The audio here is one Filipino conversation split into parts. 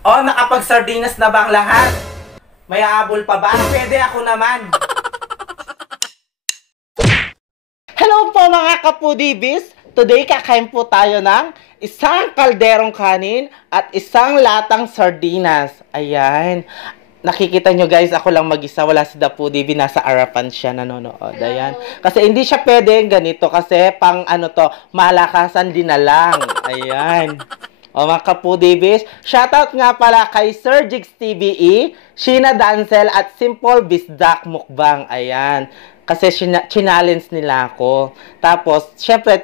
Oh, nakapag-sardinas na ba ang lahat? May aabol pa ba? Pwede ako naman. Hello po mga kapudibis! Today kakain po tayo ng isang kalderong kanin at isang latang sardinas. Ayan. Nakikita nyo guys, ako lang mag-isa, wala si Dapudibi, nasa harapan siya nanonood. Ayan. Kasi hindi siya pwede ganito kasi pang ano to, malakasan din na lang. Ayan. O mga kapudibis, shoutout nga pala kay Sir Jigs TVE, Sheena Dancel at Simple Bisdak Mukbang. Ayan. Kasi challenge nila ako. Tapos, syempre,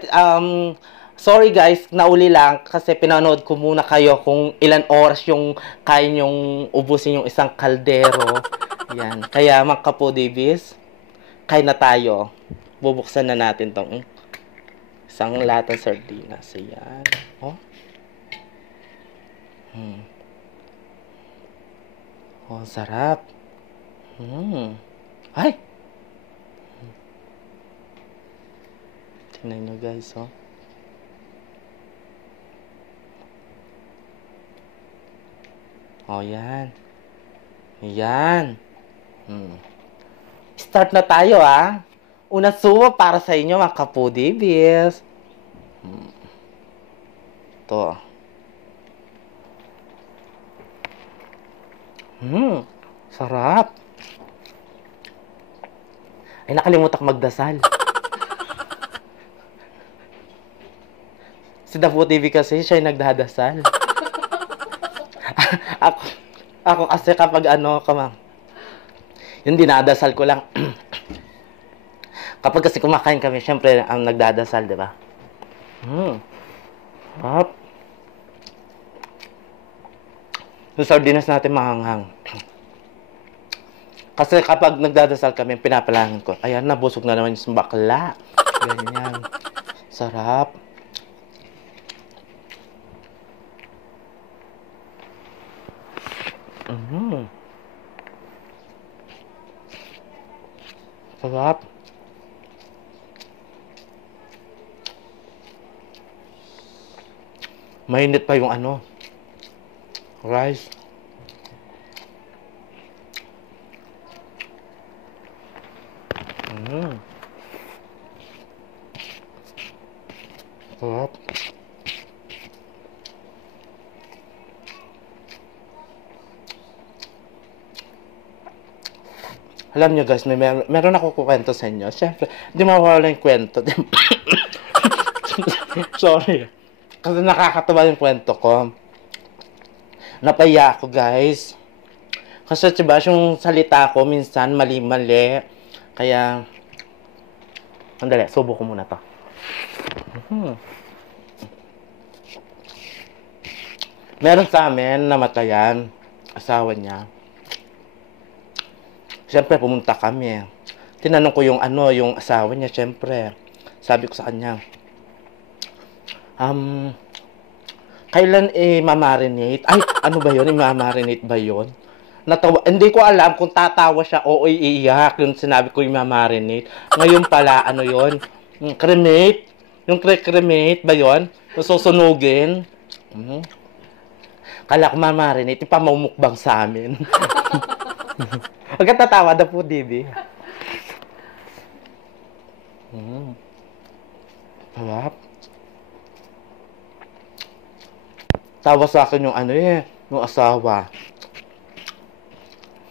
sorry guys, nauli lang kasi pinanood ko muna kayo kung ilan oras yung kaya nyong ubusin yung isang kaldero. Yan. Kaya mga kapudibis, kaya na tayo. Bubuksan na natin tong isang latang sardinas. Ayan. Oh. Oh, sarap. Ay! Tingnan nyo guys, oh. Oh, yan. Yan. Start na tayo, ah. Una suwa para sa inyo, mga kapudibis. Ito. Sarap. Ay, nakalimutan magdasal. Si Dapo TV kasi, siya yung nagdadasal. ako kasi kapag ano, yung dinadasal ko lang. Kapag kasi kumakain kami, syempre, ang nagdadasal, di ba? Sarap. Yung sardinas natin mahanghang. Kasi kapag nagdadasal kami, pinapalangin ko, ayan, nabusog na naman yung bakla. Ganyan. Sarap. Sarap. Mainit pa yung ano, rice. Sarap. Alam nyo guys, meron ako kukwento sa inyo. Siyempre, hindi mawawala yung kwento. Sorry. Kasi nakakatawa yung kwento ko. Napaya ako guys. Kasi diba, yung salita ko minsan mali-mali. Kaya, andali, subo ko muna to. Meron sa amin, namatayan, asawa niya. Siyempre, pumunta kami. Tinanong ko yung ano, yung asawa niya, siyempre. Sabi ko sa kanya, kailan mamarinate? Ay, ano ba yun? Mamarinate ba yun? Natawa, hindi ko alam kung tatawa siya o iiyak yung sinabi ko yung mamarinate. Ngayon pala, ano yun? Cremate? Yung cremate ba yun? Susunugin? Kala ko mamarinate, ipamumukbang sa amin. Huwag ka tatawa na po, Dibi. Sarap. Tawa sa akin yung ano yung asawa.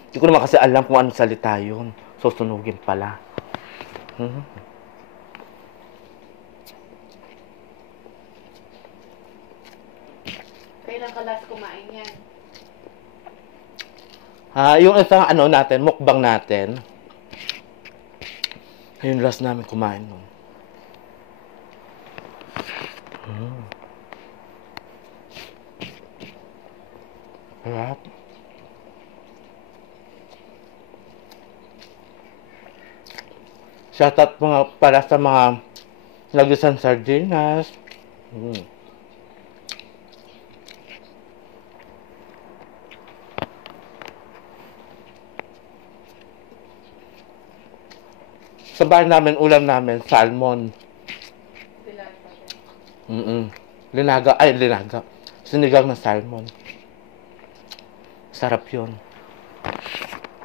Hindi ko naman kasi alam kung anong salita yun. Susunugin pala. Kailan ka last kumain yan? Yung isang ano natin, mukbang natin. Yung last namin kumain nun. Sarap. Shoutout mga para sa mga lagusan sardinas. Sa bahay namin, ulam namin, salmon. Linaga. Sinigang na salmon. Sarap yun.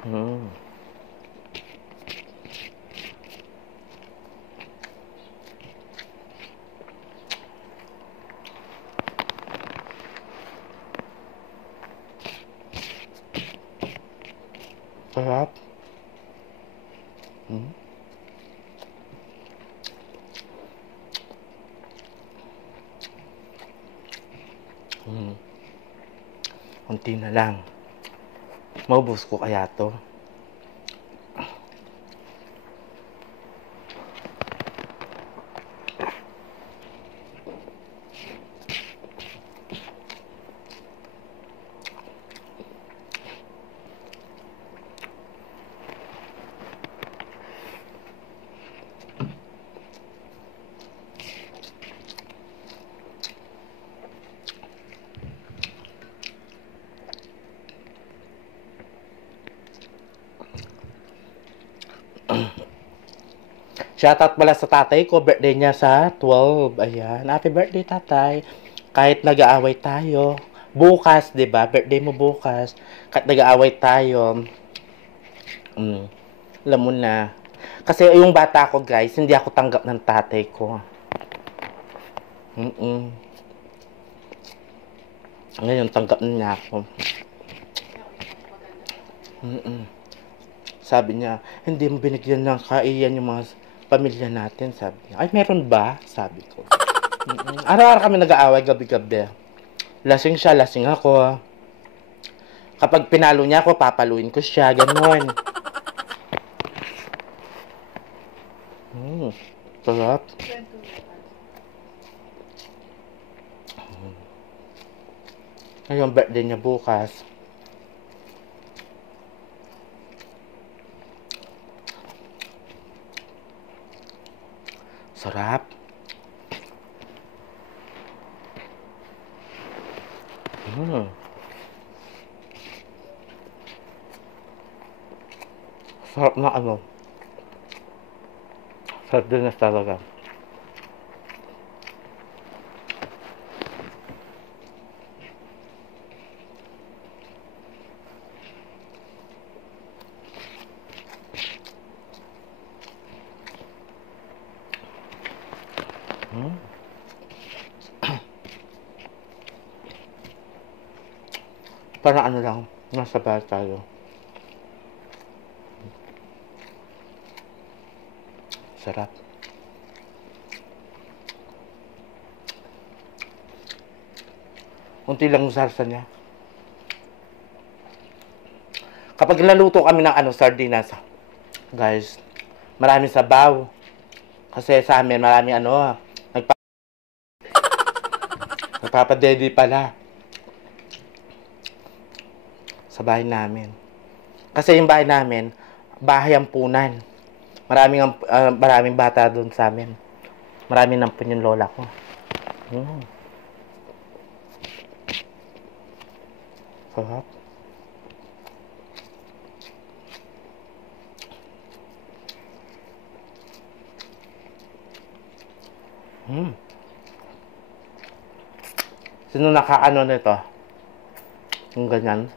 Mm. Sarap. Mm. Mm. Kunti na lang. Maubos ko kaya to. Shoutout pala sa tatay ko, birthday niya sa 12. Ayan, happy birthday tatay. Kahit nag-aaway tayo, bukas, 'di ba? Birthday mo bukas. Kahit nag-aaway tayo, alam mo na. Kasi yung bata ko, guys, hindi ako tanggap ng tatay ko. Ngayon, tanggap niya ako. Sabi niya, hindi mo binigyan ng kaiyan yung mga pamilya natin, sabi niya. Ay, meron ba? Sabi ko. Araw-araw kami nag-aaway gabi-gabi. Lasing siya, lasing ako. Kapag pinalo niya ako, papaluin ko siya. Ganon. Sarap. Ngayon, birthday niya bukas. Sarap. Sarap na ano. Sarap din na talaga. Para ano lang, nasa bahay tayo. Sarap. Unti lang yung sarsa niya. Kapag naluto kami ng sardinas, guys, maraming sabaw. Kasi sa amin, maraming nagpapadedi pala. Sa bahay namin. Kasi yung bahay namin, bahay ampunan. Maraming bata doon sa amin. Maraming nampun yung lola ko. Sarap. Sino nakaano nito? Yung ganyan.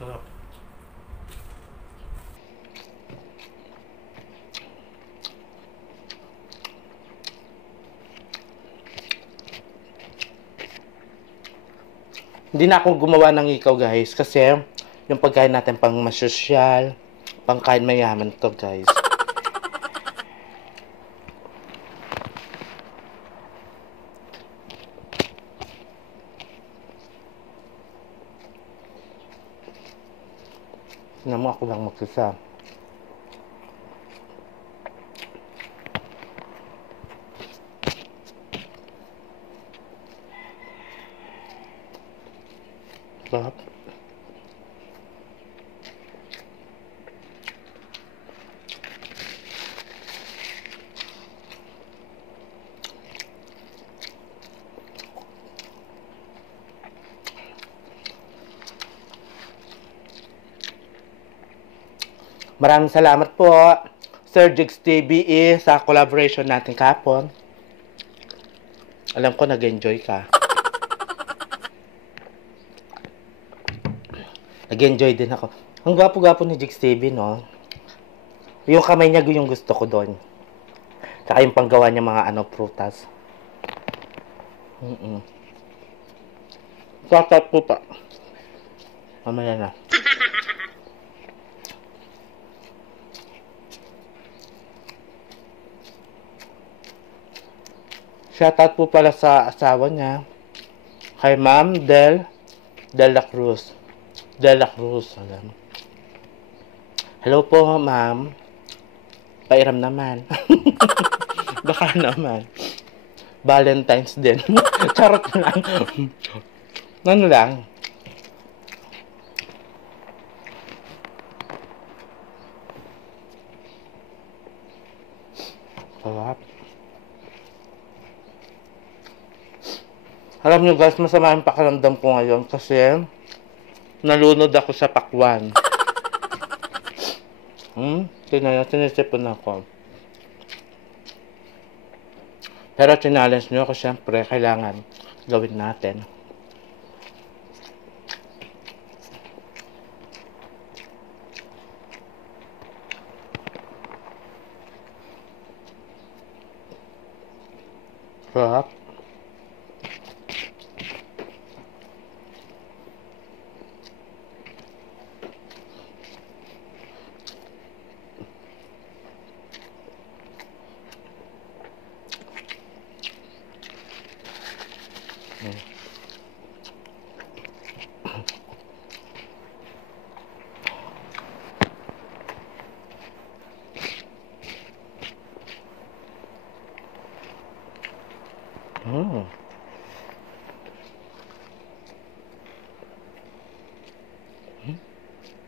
Sarap. Hindi na ako gumawa ng ikaw, guys, kasi yung pagkain natin pang masosyal, pangkain mayaman to, guys. Tingnan mo, ako lang magsisa. Sarap. Maraming salamat po, Sir Jigs TV, sa collaboration natin kahapon. Alam ko nag-enjoy ka. Nag-enjoy din ako. Ang gwapo-gwapo ni Jigs TV, no? Yung kamay niya yung gusto ko doon. Tsaka yung panggawa niya mga prutas. Shoutout po pa. Mamaya na. Shoutout po pala sa asawa niya. Kay Ma'am De La Cruz. De La Cruz. Alam. Hello po, ma'am. Pairam naman. Baka naman. Valentine's din. Charot lang. Ano lang. Sarap. Alam nyo guys, masama yung pakiramdam ko ngayon kasi nalunod ako sa pakwan. Sinisipon ako. Pero challenge nyo ako, syempre, kailangan gawin natin. Sarap.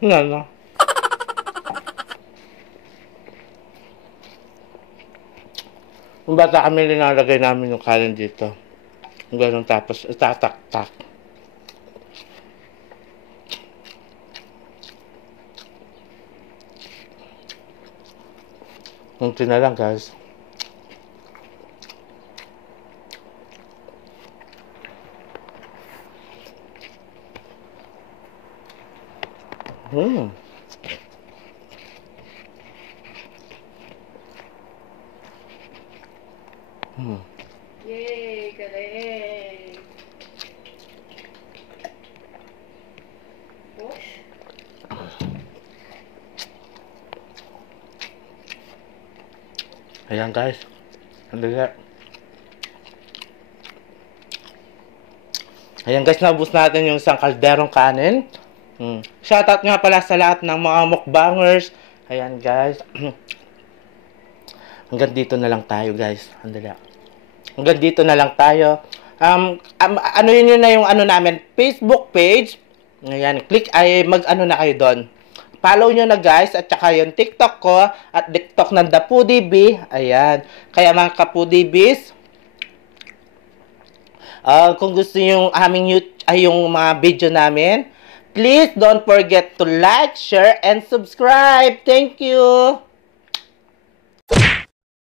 Ano? Yung bata kami, linalagay namin yung kanin dito. Yung ganun, tapos itatak-tak. Kunti na lang, guys. Yay! Galing! Push. Ayan guys. Andali. Ayan guys, naubos natin yung isang kalderong kanin. Shoutout nga pala sa lahat ng mga mukbangers. Ayan guys. Hanggang dito na lang tayo guys. Andali. Hanggang dito na lang tayo. Ano yun na yung namin, Facebook page. Ayan, click ay mag-ano na kayo doon. Follow nyo na guys, at saka yung TikTok ko, at TikTok ng DaPuDB. Ayan. Kaya mga KaPuDBs, kung gusto nyo yung aming yung mga video namin, please don't forget to like, share, and subscribe. Thank you!